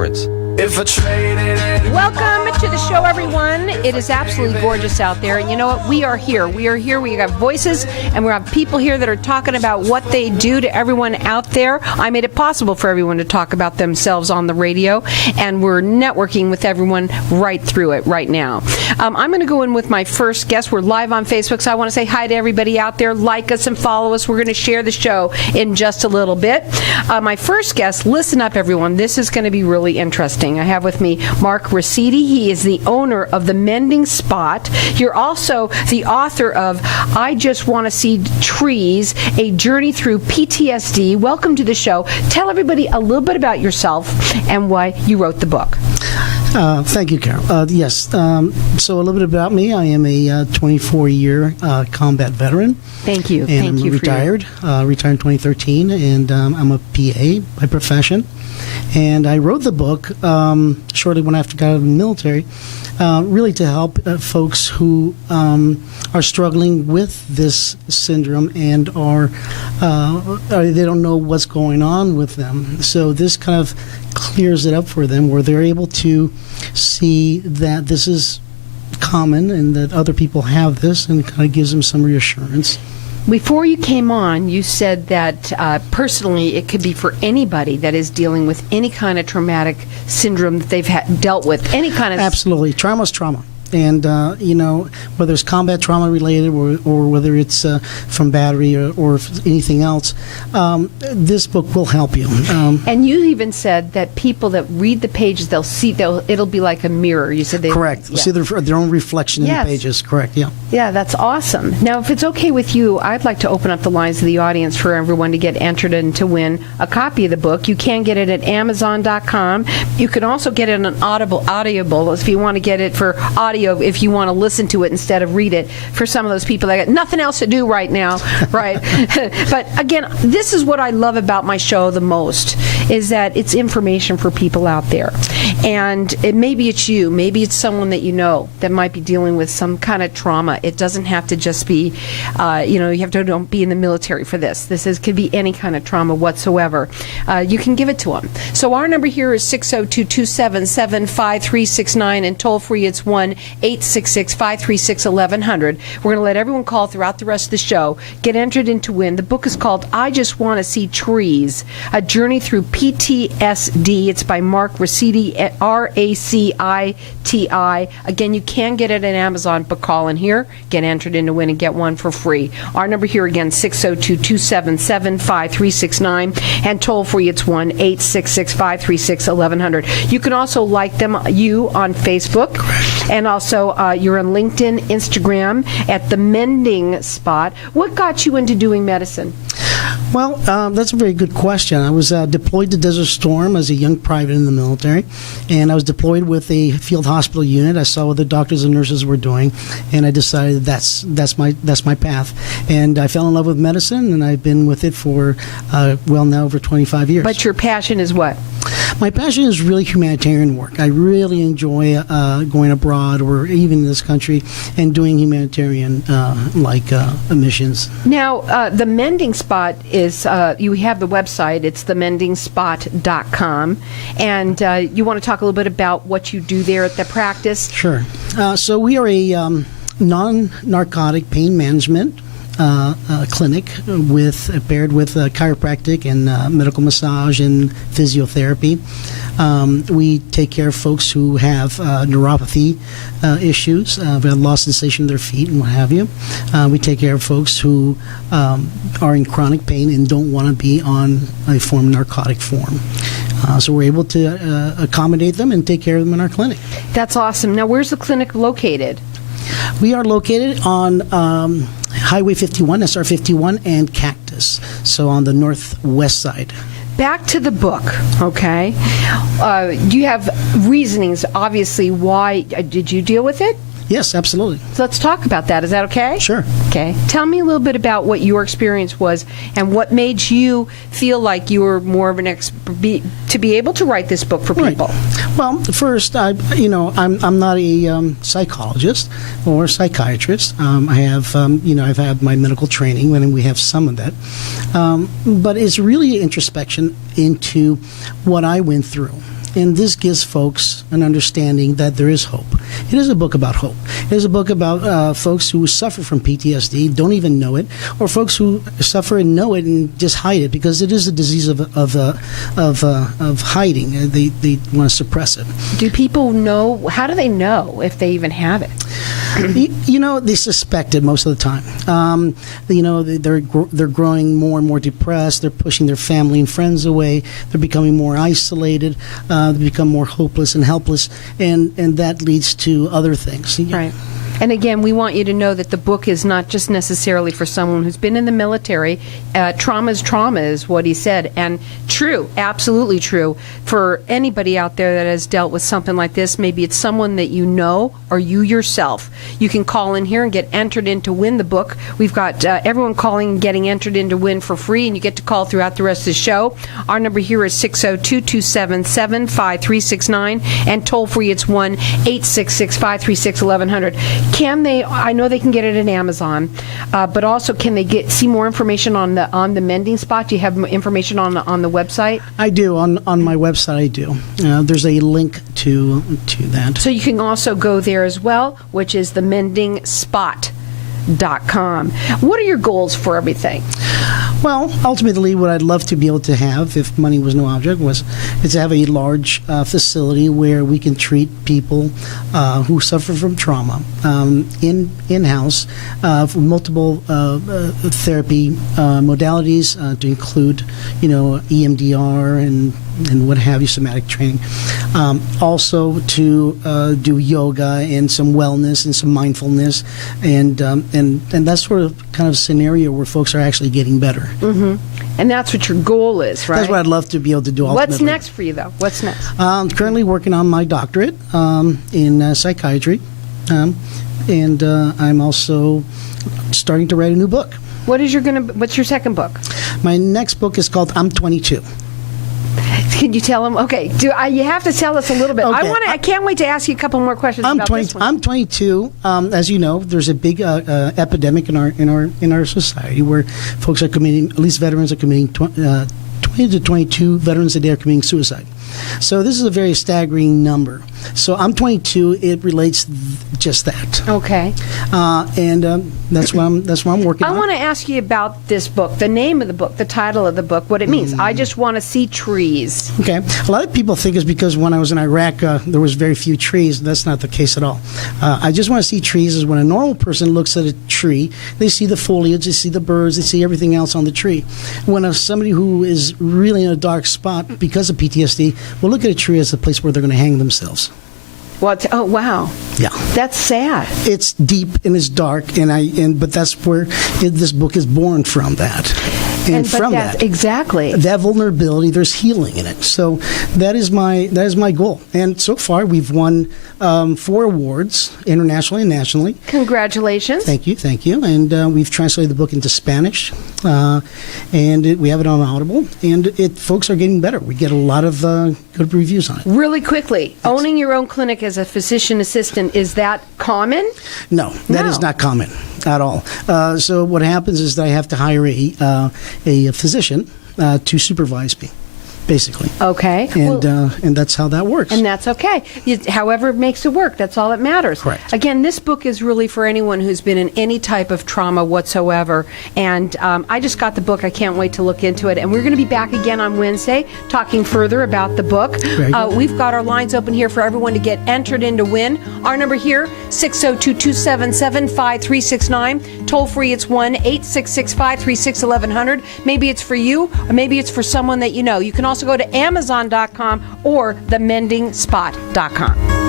If I traded it. Welcome to the show, everyone. It is absolutely gorgeous out there. And you know what? We are here. We are here. We have voices, and we have people here that are talking about what they do to everyone out there. I made it possible for everyone to talk about themselves on the radio, and we're networking with everyone right through it right now. I'm going to go in with my first guest. We're live on Facebook, so I want to say hi to everybody out there. Like us and follow us. We're going to share the show in just a little bit. My first guest, listen up, everyone. This is going to be really interesting. I have with me Mark Ricidi. He is the owner of the Mending Spot. You're also the author of I Just Want to See Trees, A Journey Through PTSD. Welcome to the show. Tell everybody a little bit about yourself and why you wrote the book. Thank you, Carol. Yes. So a little bit about me. I am a 24-year combat veteran. Thank you. And Thank I'm you. Retired in 2013, and I'm a PA by profession. And I wrote the book shortly when I got out of the military, really to help folks who are struggling with this syndrome and they don't know what's going on with them. So this kind of clears it up for them, where they're able to see that this is common and that other people have this, and it kind of gives them some reassurance. Before you came on, you said that personally it could be for anybody that is dealing with any kind of traumatic syndrome that they've dealt with, any kind of... Absolutely. Trauma's trauma. And, whether it's combat trauma related or whether it's from battery or anything else, this book will help you. And you even said that people that read the pages, it'll be like a mirror. You said correct. Yeah. See their own reflection in the pages. Correct, yeah. Yeah, that's awesome. Now, if it's okay with you, I'd like to open up the lines of the audience for everyone to get entered and to win a copy of the book. You can get it at Amazon.com. You can also get it on Audible if you want to get it for audio, if you want to listen to it instead of read it, for some of those people that got nothing else to do right now, right? But again, this is what I love about my show the most, is that it's information for people out there. And maybe it's you, maybe it's someone that you know that might be dealing with some kind of trauma. It doesn't have to just be, you have to don't be in the military for this. Could be any kind of trauma whatsoever. You can give it to them. So our number here is 602-277-5369, and toll free it's 1-866-536-1100. We're going to let everyone call throughout the rest of the show, get entered in to win. The book is called I Just Want to See Trees, A Journey Through PTSD. It's by Mark Ricidi, R-A-C-I-T-I. Again, you can get it at Amazon, but call in here, get entered in to win, and get one for free. Our number here again, 602-277-5369, and toll free it's 1-866-536-1100. You can also like you on Facebook, and also you're on LinkedIn, Instagram at the Mending Spot. What got you into doing medicine? Well, that's a very good question. I was deployed to Desert Storm as a young private in the military, and I was deployed with a field hospital unit. I saw what the doctors and nurses were doing, and I decided that's my path. And I fell in love with medicine, and I've been with it for now over 25 years. But your passion is what? My passion is really humanitarian work. I really enjoy going abroad or even in this country and doing humanitarian missions. Now, the Mending Spot is, you have the website, it's themendingspot.com, and you want to talk a little bit about what you do there at the practice? Sure. So we are a non-narcotic pain management clinic paired with chiropractic and medical massage and physiotherapy. We take care of folks who have neuropathy issues, who have lost sensation of their feet and what have you. We take care of folks who are in chronic pain and don't want to be on a narcotic form. So we're able to accommodate them and take care of them in our clinic. That's awesome. Now, where's the clinic located? We are located on Highway 51, SR 51, and Cactus, so on the northwest side. Back to the book, okay? You have reasonings, obviously, why. Did you deal with it? Yes, absolutely. So let's talk about that. Is that okay? Sure. Okay. Tell me a little bit about what your experience was and what made you feel like you were more of an expert to be able to write this book for people. Right. Well, first, I'm not a psychologist or psychiatrist. I have, I've had my medical training, and we have some of that. But it's really introspection into what I went through. and this gives folks an understanding that there is hope. It is a book about hope. It is a book about folks who suffer from PTSD, don't even know it, or folks who suffer and know it and just hide it because it is a disease of hiding. They want to suppress it. Do people know? How do they know if they even have it? They suspect it most of the time. They're growing more and more depressed. They're pushing their family and friends away. They're becoming more isolated. They become more hopeless and helpless, and that leads to other things. Right. And again, we want you to know that the book is not just necessarily for someone who's been in the military. Trauma is what he said. And true, absolutely true, for anybody out there that has dealt with something like this. Maybe it's someone that you know or you yourself. You can call in here and get entered in to win the book. We've got everyone calling and getting entered in to win for free, and you get to call throughout the rest of the show. Our number here is 602-277-5369, and toll free it's 1-866-536-1100. Can they? I know they can get it at Amazon, but also can they see more information on the Mending Spot? Do you have information on the website? I do on my website. I do. There's a link to that. So you can also go there as well, which is the mendingspot.com. What are your goals for everything? Well, ultimately, what I'd love to be able to have, if money was no object, is to have a large facility where we can treat people who suffer from trauma in-house for multiple therapy modalities to include, EMDR and what have you, somatic training. Also to do yoga and some wellness and some mindfulness, and that sort of kind of scenario where folks are actually getting better. Mm-hmm. And that's what your goal is, right? That's what I'd love to be able to do ultimately. What's next for you, though? What's next? Currently working on my doctorate in psychiatry, and I'm also starting to write a new book. What's your second book? My next book is called I'm 22. Can you tell them? Okay, you have to tell us a little bit. Okay. I can't wait to ask you a couple more questions about this one. I'm 22. As you know, there's a big epidemic in our society where folks are committing, at least veterans are committing 20 to 22 veterans a day are committing suicide. So this is a very staggering number. So I'm 22. It relates just that. Okay. And that's what I'm working on. I want to ask you about this book, the name of the book, the title of the book, what it means. I just want to see trees. Okay. A lot of people think it's because when I was in Iraq, there was very few trees. That's not the case at all. I just want to see trees is when a normal person looks at a tree, they see the foliage, they see the birds, they see everything else on the tree. When somebody who is really in a dark spot because of PTSD will look at a tree as a place where they're going to hang themselves. Oh, wow. Yeah. That's sad. It's deep and it's dark, but that's where this book is born from that. And from that, exactly, that vulnerability, there's healing in it. So that is my goal. And so far, we've won 4 awards, internationally and nationally. Congratulations! Thank you. And we've translated the book into Spanish, and we have it on Audible. And folks are getting better. We get a lot of good reviews on it. Really quickly, owning your own clinic as a physician assistant, is that common? No, that is not common at all. So what happens is that I have to hire a physician to supervise me, basically. Okay. And that's how that works. And that's okay. However it makes it work, that's all that matters. Correct. Again, this book is really for anyone who's been in any type of trauma whatsoever. And I just got the book. I can't wait to look into it. And we're going to be back again on Wednesday talking further about the book. We've got our lines open here for everyone to get entered in to win. Our number here, 602-277-5369. Toll free, it's 1-866-536-1100. Maybe it's for you, or maybe it's for someone that you know. You can also go to Amazon.com or themendingspot.com.